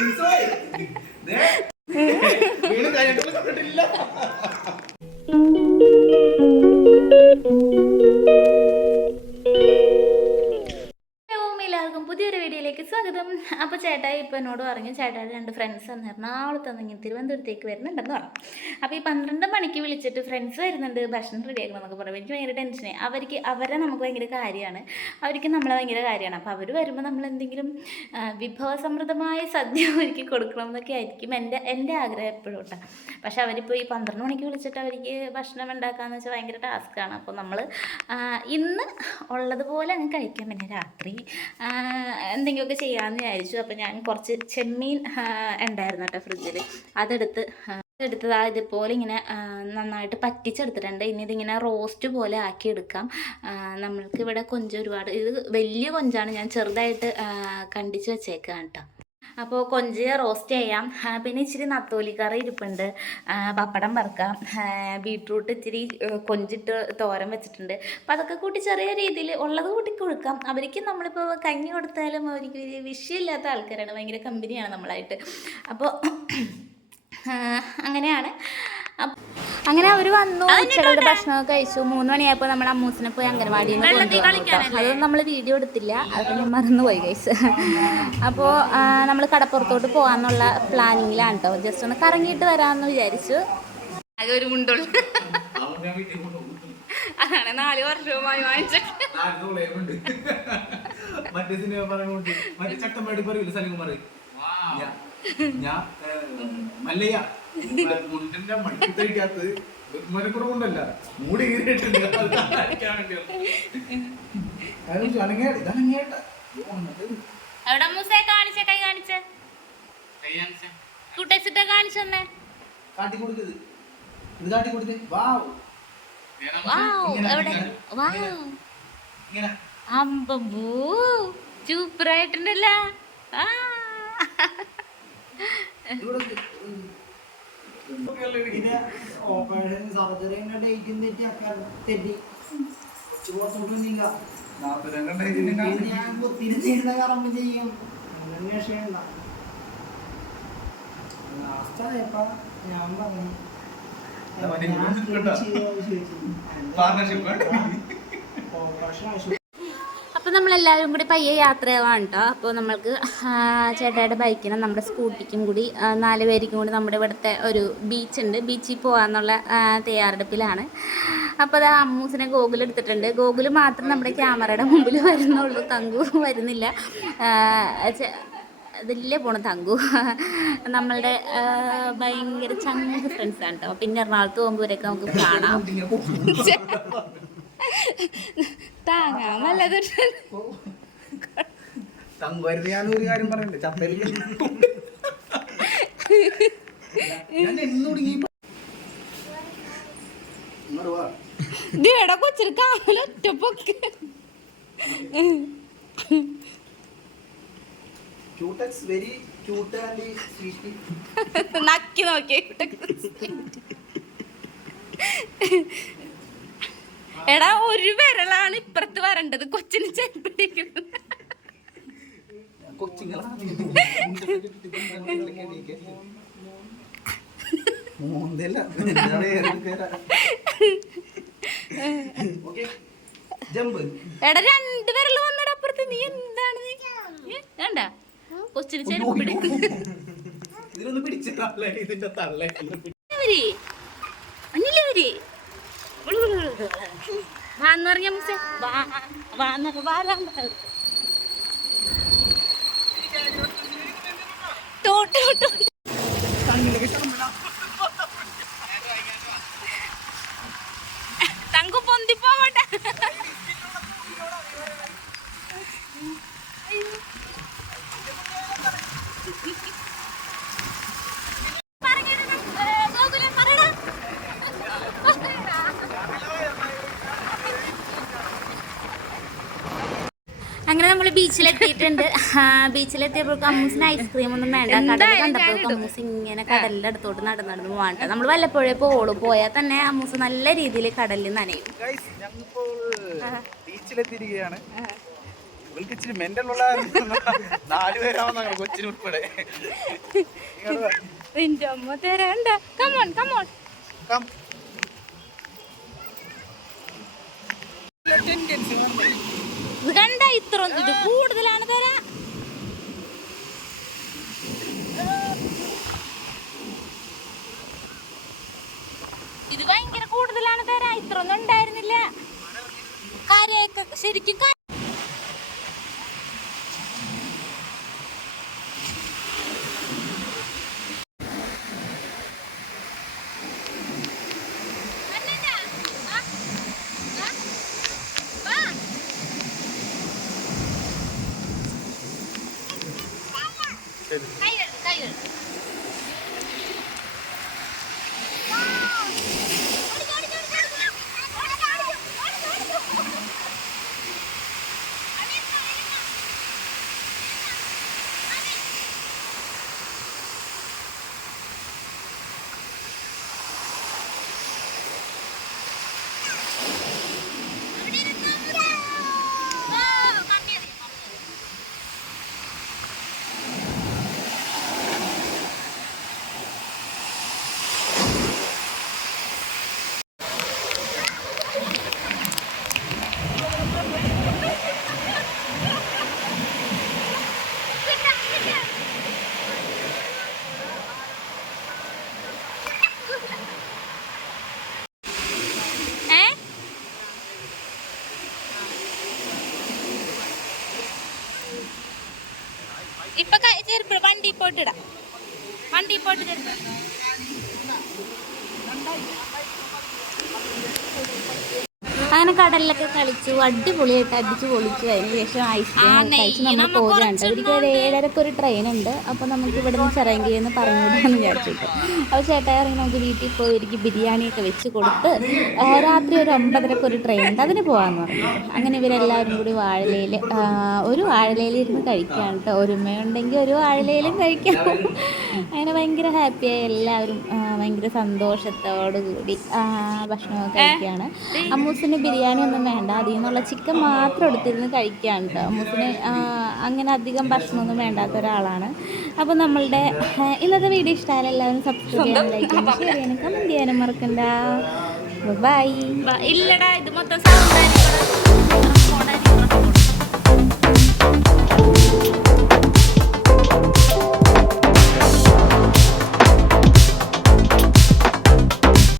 Please wait. പുതിയൊരു വീഡിയോയിലേക്ക് സ്വാഗതം. അപ്പോൾ ചേട്ടായി ഇപ്പോൾ എന്നോട് പറഞ്ഞു ചേട്ടായി രണ്ട് ഫ്രണ്ട്സ് എന്ന് എറണാകുളത്ത് നിന്ന് ഇങ്ങനെ തിരുവനന്തപുരത്തേക്ക് വരുന്നുണ്ടെന്ന് പറഞ്ഞു. അപ്പോൾ ഈ പന്ത്രണ്ട് മണിക്ക് വിളിച്ചിട്ട് ഫ്രണ്ട്സ് വരുന്നുണ്ട് ഭക്ഷണം റെഡി ആക്കണം എന്നൊക്കെ പറയുമ്പോൾ എനിക്ക് ഭയങ്കര ടെൻഷനായി അവർക്ക് അവരെ നമുക്ക് ഭയങ്കര കാര്യമാണ്. അവർക്ക് നമ്മളെ ഭയങ്കര കാര്യമാണ്. അപ്പോൾ അവർ വരുമ്പോൾ നമ്മൾ എന്തെങ്കിലും വിഭവസമൃദ്ധമായ സദ്യ ഒരുക്കി കൊടുക്കണം എന്നൊക്കെ ആയിരിക്കും എന്റെ എന്റെ ആഗ്രഹം എപ്പോഴും കേട്ടോ. പക്ഷെ അവരിപ്പോൾ ഈ പന്ത്രണ്ട് മണിക്ക് വിളിച്ചിട്ട് അവർക്ക് ഭക്ഷണം ഉണ്ടാക്കാന്ന് വെച്ചാൽ ഭയങ്കര ടാസ്ക്കാണ് അപ്പോൾ നമ്മൾ ഇന്ന് ഉള്ളതുപോലെ അങ്ങ് കഴിക്കാം പിന്നെ രാത്രി എന്തെങ്കിലുമൊക്കെ ചെയ്യാമെന്ന് വിചാരിച്ചു. അപ്പോൾ ഞാൻ കുറച്ച് ചെമ്മീൻ ഉണ്ടായിരുന്നു കേട്ടോ ഫ്രിഡ്ജിൽ അതെടുത്ത് എടുത്തതാ ഇതുപോലെ ഇങ്ങനെ നന്നായിട്ട് പറ്റിച്ചെടുത്തിട്ടുണ്ട്. ഇനി ഇതിങ്ങനെ റോസ്റ്റ് പോലെ ആക്കി എടുക്കാം നമ്മൾക്ക് ഇവിടെ കൊഞ്ച് ഒരുപാട് ഇത് വലിയ കൊഞ്ചാണ്. ഞാൻ ചെറുതായിട്ട് കണ്ടിച്ച് വെച്ചേക്കാം കേട്ടോ. അപ്പോൾ കൊഞ്ച് റോസ്റ്റ് ചെയ്യാം. പിന്നെ ഇച്ചിരി നത്തോലി കറി ഇരിപ്പുണ്ട്. പപ്പടം വറുക്കാം. ബീട്രൂട്ട് ഇച്ചിരി കൊഞ്ചിട്ട് തോരൻ വെച്ചിട്ടുണ്ട്. അപ്പോൾ അതൊക്കെ കൂട്ടി ചെറിയ രീതിയിൽ ഉള്ളത് കൂട്ടി കൊടുക്കാം അവർക്ക് നമ്മളിപ്പോൾ കഞ്ഞി കൊടുത്താലും അവർക്ക് വിഷയമില്ലാത്ത ആൾക്കാരാണ്. ഭയങ്കര കമ്പനിയാണ് നമ്മളായിട്ട്. അപ്പോൾ അങ്ങനെയാണ്. അപ്പ് അങ്ങനെ അവർ വന്നു ഉച്ചകളുടെ ഭക്ഷണമൊക്കെ കഴിച്ചു. മൂന്ന് മണിയായപ്പോൾ നമ്മൾ അമ്മൂസിനെ പോയി അംഗനവാടിയിൽ അതൊന്നും കൊണ്ടുവന്നു. അത് നമ്മൾ വീഡിയോ എടുത്തില്ല. അതൊക്കെ ഞാൻ മറന്നുപോയി കഴിച്ച് അപ്പോൾ നമ്മൾ കടപ്പുറത്തോട്ട് പോകാന്നുള്ള പ്ലാനിങ്ങിലാണ് കേട്ടോ ജസ്റ്റ് ഒന്ന് കറങ്ങിയിട്ട് വരാമെന്ന് വിചാരിച്ചു. അതൊരു ഒരു മുണ്ടുള്ളു. അതാണ് നാല് വർഷവുമായി വാങ്ങിച്ചിട്ട്. മറ്റേ സിനിമ മറ്റേ ചട്ടമ്പാടി പറയൂല സലികുമാർ ഞാ- ഞാൻ മല്ലയ്യ. മുണ്ടിന്റെ മൂടി കീറിയിട്ടുണ്ട് അടിക്കാൻ വേണ്ടിയാണ്. അയാൾ ചോദിച്ചു, "അനങ്ങേ- ഇതനങ്ങേട്ട." എവിടെ മൂസേ കാണിച്ചേ കൈ കാണിച്ചേ? കൂട്ടസിട്ട് കാണിച്ചെന്നേ കാട്ടി കൊടുക്കത് ഇത് കാട്ടി കൊടുത്തേ വാവ് എവിടെ? വാവ്. അമ്പൂ സൂപ്പറായിട്ടുണ്ടല്ലോ ആ. പിന്നെ ഓപ്പറേഷൻ സർജറിന്റെ ഡേറ്റും തെറ്റി അക്കാ തെറ്റി. ചുവത്തോട്ടുണ്ടെങ്കിൽ നാപ്പത്തിരണ്ട് ഉണ്ടായിരുന്നു. ഞാൻ കുത്തിരുന്നിരുന്ന കറമ്പ് ചെയ്യും. അങ്ങനെ വിഷയമുണ്ട ലാസ്റ്റ് ആയപ്പോ ഞാൻ പറഞ്ഞു. ഓപ്പറേഷൻ ആവശ്യം അപ്പോൾ നമ്മളെല്ലാവരും കൂടി പയ്യെ യാത്രയാവാണ് കേട്ടോ അപ്പോൾ നമ്മൾക്ക് ചേട്ടായുടെ ബൈക്കിനും നമ്മുടെ സ്കൂട്ടിക്കും കൂടി നാല് പേർക്കും കൂടി നമ്മുടെ ഇവിടുത്തെ ഒരു ബീച്ചുണ്ട് ബീച്ചിൽ പോകാമെന്നുള്ള തയ്യാറെടുപ്പിലാണ്. അപ്പോൾ അത് അമ്മൂസിനെ ഗോകുൽ എടുത്തിട്ടുണ്ട്. ഗോകുൽ മാത്രം നമ്മുടെ ക്യാമറയുടെ മുമ്പിൽ വരുന്നുള്ളൂ. തങ്കു വരുന്നില്ല. അതില്ലേ പോണ തങ്കു. നമ്മളുടെ ഭയങ്കര ചങ്ങ ഫ്രണ്ട്സാണ് കേട്ടോ പിന്നെ എറണാകുളത്ത് പോകുമ്പോഴൊക്കെ നമുക്ക് കാണാം. താങ്ങാൻ നല്ലതുണ്ട് തങ്കുവായിരുന്നു ഞാൻ ഒരു കാര്യം പറയണ്ടേ? വാ. ഇതേടാ കൊച്ചിന് ആൻഡ് സ്വീറ്റ് നക്കി നോക്കി എടാ ഒരു വിരലാണ് ഇപ്പുറത്ത് വരേണ്ടത്. കൊച്ചിന് ചെപ്പിടിക്കുന്നത് എടാ രണ്ട് വിരൽ വന്നടാ അപ്പുറത്ത്. നീ എന്താണ് നീ? കണ്ടാ കൊച്ചിന് ഇതിന്റെ തള്ളേ. വരി അന്നില്ലേ വരി വാന്ന് പറഞ്ഞ മുസേ വാ വാന്നൊക്കെ പറ. To, to, to. തങ്കു പൊന്തി പോവട്ടെ അങ്ങനെ നമ്മൾ ബീച്ചിലെത്തിയിട്ടുണ്ട് ബീച്ചിലെത്തിയപ്പോഴേക്കും അമ്മൂസിന് ഐസ്ക്രീം ഒന്നും വേണ്ട. കടൽ കണ്ടപ്പോഴേക്കും അമ്മൂസ് ഇങ്ങനെ കടലിന്റെ അടുത്തോട്ട് നടന്നു നടന്ന് പോകണ്ട നമ്മൾ വല്ലപ്പോഴേ പോളു പോയാൽ തന്നെ അമ്മൂസ് നല്ല രീതിയിൽ കടലിൽ നനയും. ബീച്ചിലെത്തിയിരിക്കുകയാണ് ഇവൾക്ക് ഇച്ചിരി മെന്റലുള്ള കൊച്ചിന് ഉൾപ്പെടെ. Come on come on come. ഇത്ര ഇത് കൂടുതലാണ് തരാ. ഇത് ഭയങ്കര കൂടുതലാണ് തരാ. ഇത്ര ഒന്നും ഉണ്ടായിരുന്നില്ല. കാര്യമൊക്കെ ശരിക്കും Hey. ഇപ്പൊ ചെരുപ്പ് വണ്ടി പോയിട്ടിടാം വണ്ടി പോയിട്ട് ചെരുപ്പ്. അങ്ങനെ കടലിലൊക്കെ കളിച്ചു അടിപൊളിയായിട്ട് അടിച്ചു പൊളിച്ചു. അതിന് ശേഷം ഐസ്ക്രീം കഴിച്ചു നമ്മൾ പോകുന്നുണ്ട് ഒരിക്കലും ഒരു ഏഴരക്ക് ഒരു ട്രെയിൻ ഉണ്ട്. അപ്പോൾ നമുക്ക് ഇവിടെ നിന്ന് ചിറങ്കി എന്ന് പറഞ്ഞു കൊടുക്കാന്ന് വിചാരിച്ചിട്ട് അപ്പോൾ ചേട്ടായി ഇറങ്ങി നമുക്ക് വീട്ടിൽ പോയി ഒരിക്കൽ ബിരിയാണിയൊക്കെ വെച്ച് കൊടുത്ത് രാത്രി ഒരു ഒമ്പതരക്ക് ഒരു ട്രെയിൻ ഉണ്ട്. അതിന് പോകാമെന്ന് പറഞ്ഞു. അങ്ങനെ ഇവരെല്ലാവരും കൂടി വാഴലയിൽ ഒരു വാഴലയിൽ ഇരുന്ന് കഴിക്കുകയാണ് കേട്ടോ. ഒരുമയുണ്ടെങ്കിൽ ഒരു വാഴലയിലും കഴിക്കാം. അങ്ങനെ ഭയങ്കര ഹാപ്പിയായി എല്ലാവരും ഭയങ്കര സന്തോഷത്തോടു കൂടി ആ, ഭക്ഷണമൊക്കെ കഴിക്കുകയാണ് അമ്മൂസിന് ബിരിയാണി ഒന്നും വേണ്ട. അതിൽ നിന്നുള്ള ചിക്കൻ മാത്രം എടുത്തിരുന്ന് കഴിക്കുകയാണ് കേട്ടോ അമ്മൂസിന് അങ്ങനെ അധികം ഭക്ഷണമൊന്നും വേണ്ടാത്ത ഒരാളാണ്. അപ്പോൾ നമ്മളുടെ ഇന്നത്തെ വീഡിയോ ഇഷ്ടമായാലും എല്ലാവരും സബ്സ്ക്രൈബ് ചെയ്യാനും ലൈക്ക് ചെയ്യാനും കമന്റ് ചെയ്യാനും മറക്കണ്ട. ബൈ ഇല്ലടാ ഇത് മൊത്തം